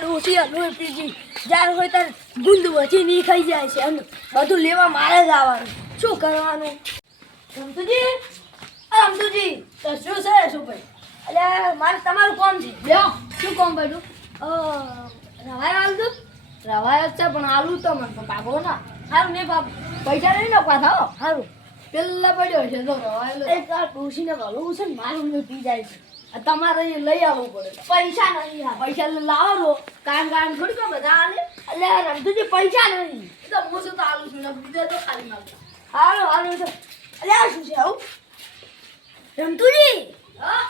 ડોસી લોહી પીજી જ્યારે હોય ત્યારે ગુંદ વચી નહીં ખાઈ જાય છે. અને બધું લેવા મારે જ આવવાનું. શું કરવાનું? રમતુજી રમતુજી તો શું છે શું ભાઈ એટલે મારે તમારું કામ છે. બે શું કોમ પડ્યું રવાય આલતું રવાય જ છે પણ આલુ તો મને પાકો ના. સારું મેં બાપ પૈસા નહીં નાખવા થાવ સારું પેલા પડ્યો છે તો રવાય એક આ ડોસીને ભલું છે ને મારું પી જાય છે. તમારે અહીં લઈ આવવું પડે. પૈસા નહીં આ. પૈસા લાવો. કામ કામ થોડી કોઈ બધા આલે? એટલે રમતુજી પૈસા નહીં. તો હું શું તો આલું છું બીજા તો ખાલી માગતા હાલો હાલો તો એટલે આ શું છે આવું? રમતુજી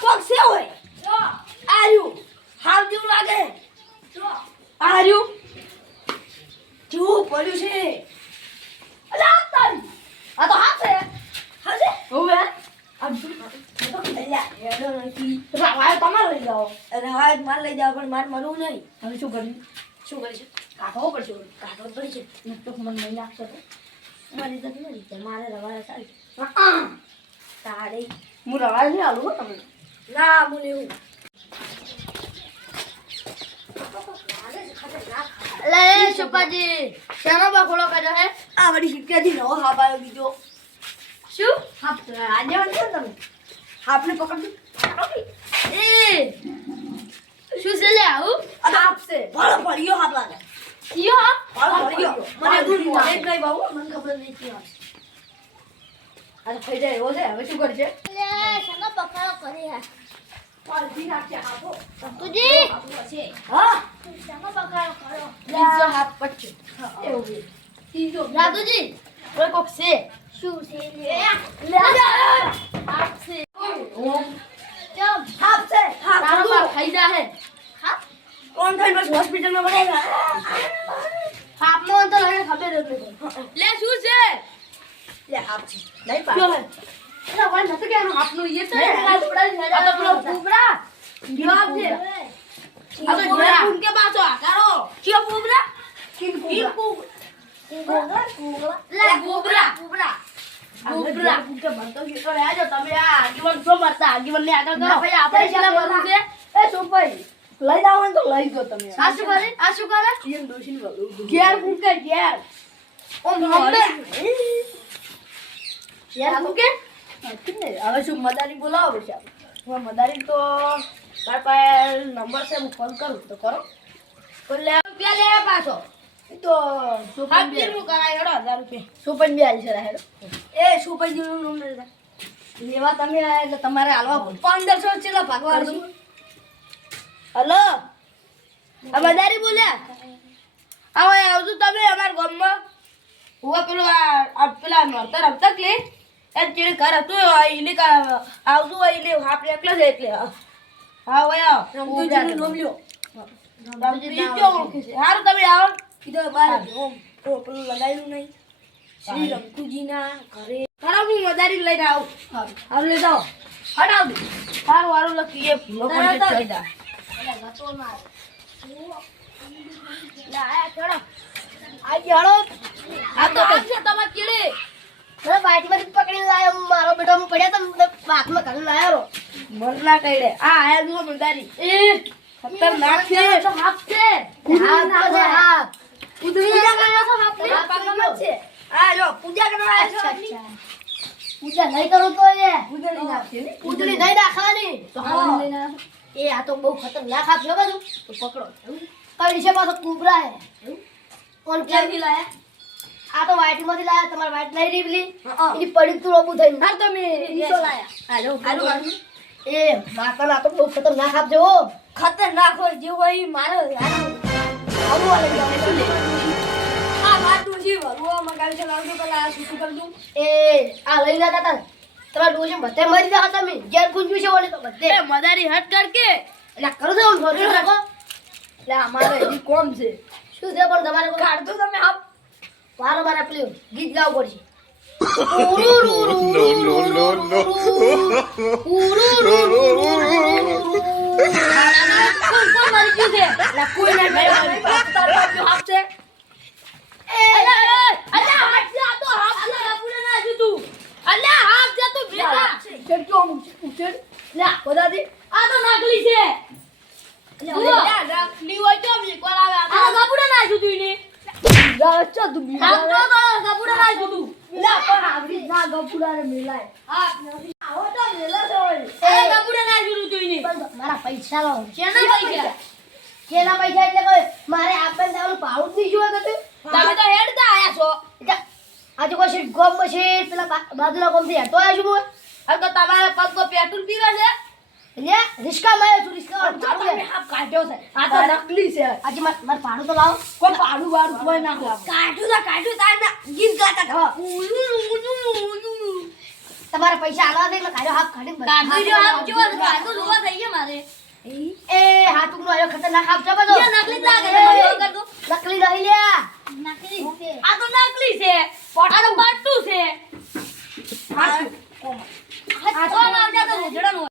કોક છે હોય આર્યું. હાલ જેવું લાગે. આર્યું. કેવું પડ્યું છે. અલે આ તો હાથ છે. હા છે. હવે. રવાય તમારે લઈ જાઓ રવાય મારે લઈ જાઓ પણ મારે મરવું નહીં હવે શું કર્યું? શું કરીશું કાઢવો પડશે કાઢવો જ પડશે. તો મને નહીં લાગશે તો. મારી તો નથી તે મારે રવાય સારી હું રવાય નહીં આલું હો તમને. ના હું લેવું. અલે સુપાજી. શાનો બખોડો કર્યો હે? આ વળી શીખ્યાથી નવો હાપ આવ્યો બીજો. શું? હાપ આજે વાંચો તમે? હાપને પકડજો. એ શું છે લે આવું? હાપ છે ભલો પડ્યો હાપ લાગે. યો? ભલો પડ્યો મને દૂર જ ગઈ બાબુ મને ખબર નહીં કે આ થઈ જાય એવો છે? હવે શું કરશે લે શાનો બખોડો કરી હે. પાલથી નાખશે હાપો તુજી હા. શાનો બખોડો કર્યો ત્રીજો હાપ પચ્ચો એવું રાતુજી કોઈ કોક છે. શું છે લે? આપ છે ચમ હાપ છે હાપ તારો હાપ બાપ ખાઈ જા હે હા કોણ થઈ બસ હોસ્પિટલમાં બનેગા હાપનો તો લઈને ખબર જ નથી લે શું છે? લે હાપ છે. નહીં શું પાડો કોઈ નથી કે એનું હાપનું છે. આ તો પેલો કુબરા જવાબ છે. આ તો જરા ઉનકે પાછો આકારો ક્યો પૂબરા કિન ઈ કુબરા પૂબરા પૂબરા લે કુબરા પૂબરા કુબરા. પૂબરા ભણતો શીખો રે આજો તમે આ આગેવાન છો મારતા આગેવાન ને આગળ કરો. ભાઈ, આપણે છેલ્લે છે. એ લઈ જાવ ને તો લઈ ગયો તમે. આ શું કરે? આ શું કરે? એમ દોશી ને વગર ઘેર મૂકે ઘેર. ઓમ નંબર. ઘેર મૂકે? હવે શું મદારી બોલાવો પડશે હું મદારી તો મારા પાસે નંબર છે હું ફોન કરું તો કરો. લે રૂપિયા લે પાછો. તો સુપન કિલો કરાય હેડો હજાર રૂપિયા. સુપન બી આવી છે રાહેડો એ સુપનનું લેવા તમે એટલે તમારે હાલવા પંદરસો ચેલા ભાગવા હલો? આ મદારી બોલ્યા હવે આવજો તમે અમારા ગામમાં હું પેલું આ પેલા નોરતા રમતા કે? એ ચીડ ઘર હતું એને આવતું હોય એટલે આપણે એકલા જ એટલે. હા વયા રમતુજીનું નામ લ્યો. રમતુજી ક્યાં ઓળખે છે. હારું તમે આવો. કીધો તો પેલું લગાવ્યું નહીં. શ્રી રમતુજીના ઘરે. ખરા હું મદારી લઈને આવું. લઈ જાઓ હટાવ સારું સારું લખીએ. જાય મારો બેટો પડ્યા તો બાથમાં કાઢી લાયો મરના કઈડે આ આયા જુઓ મદારી એ ખતરનાક છે હાફ છે હાફ છે પૂજા કરવા છો તો એ નહીં નાખવાની એ આ તો બહુ ખતરનાક હાથ છે બધું તો પકડો. કઈ વિશે પાછો કુબરા હે? કોણ ક્યાંથી લાયા? આ તો વાઈટમાંથી લાયા તમારે વાઈટ લઈ રીબલી. એની પડી તું રોબુ થઈને હા તમે નીચો લાયા. આ જો હારું, એ માતા આ તો બહુ ખતરનાક હાથ છે હો ખતરનાક હોય જે હોય એ મારો. આવું વાલે શું લે? આ વાત ડોસી ભરવો મગાવી છે લાવજો પેલા શું શું કરી દઉં. એ આ લઈ જતા હતા તમારા ડોસી બધે મરી ગયા તમે. ઘેર ગુંજ્યું છે ઓલે તો બધે. એ મદારી હટ કર કે એટલે કરો દો છોડી રાખો. એટલે અમારે હજી કોમ છે. શું છે પણ તમારે કાઢતો તમે આપ. મારો મારે પેલું ગીત ગાવું પડશે No, no, no, કોણ કોણ મરી ગયું છે એટલે કોઈ ના મરી તારો બાપનો હાથ છે એ અલ્યા હાથ છે આ તો હાથ છે બાપુને ના હજુ તું અલ્યા હાથ છે તું ભેગા ચડજો લે બધાથી. આ તો નકલી છે. લે હોય તો કપૂડા ના લા પણ આવડી ના ગપુડાને મિલાય. હા આવો તો મેલા છે ઓય એ કપૂડા ના તું એને. મારા પૈસા લાવો શેના પૈસા? કેના પૈસા એટલે કોઈ મારે આપણને તારું નહીં જોવા તમે તો હેડતા આયા છો. આજે કોઈ ગોમ છે પેલા બા- બાજુના ગોમથી હેઠો આવ્યો છું હવે તો તમારા પગ પેટ્રોલ પીવા છે એટલે રિસ્કા માં છું રિસ્કા તમે હાફ કાઢ્યો છે. આ તો નકલી છે. આજે માર માર પાડું તો લાવો. કોઈ પાડું વાળું કોઈ ના લાવો કાઢ્યું ના કાઢ્યું તાર ના ગીત ગાતા હતા તમારા પૈસા આલવા દે એટલે કાઢ્યો હાફ કાઢી રહ્યો હાફ જો છે? કાઢું જોવા ગયા મારે. એ હાથું નો આયો ખતરનાક હાફ જો બધો. નકલી લાગે મને એવું કરતું. નકલી છે. આ તો નકલી છે. તો પાટું છે. હાચું. આ તો આવતા તો ઉજળાનું